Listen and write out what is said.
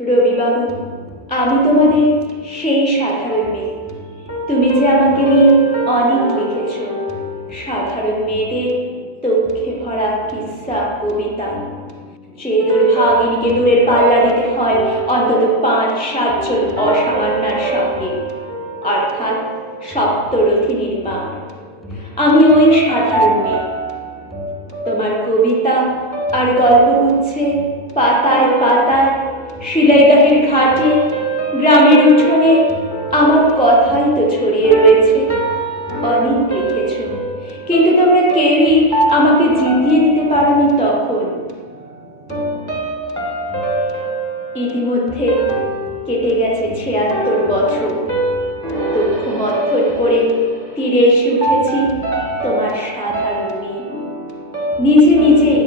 রবিবাবু, আমি তোমাদের সেই সাধারণ মেয়ে। তুমি যে আমাকে নিয়ে অনেক লিখেছ, সাধারণ মেয়েদের দুঃখে ভরা কিস্সা, কবিতা। যে দুর্ভাগিনীকে দূরের পাল্লা দিতে হয় অন্তত ৫-৭ জন অসামান্যার সঙ্গে, অর্থাৎ সপ্তরথিনীর মা। আমি ওই সাধারণ মেয়ে। তোমার কবিতা আর গল্পগুচ্ছে পাতায় পাতায়, শিলাইদহের ঘাটে, গ্রামের উঠোনে আমার কথাই তো ছড়িয়ে রয়েছে। অনেক লিখেছ, কিন্তু তোমরা কেউই আমাকে জিতিয়ে দিতে পারোনি তখন। ইতিমধ্যে কেটে গেছে ৭৬ বছর। দুঃখ মন্থন করে তীরে এসে উঠেছি তোমার সাধারণ মেয়ে। নিজে নিজেই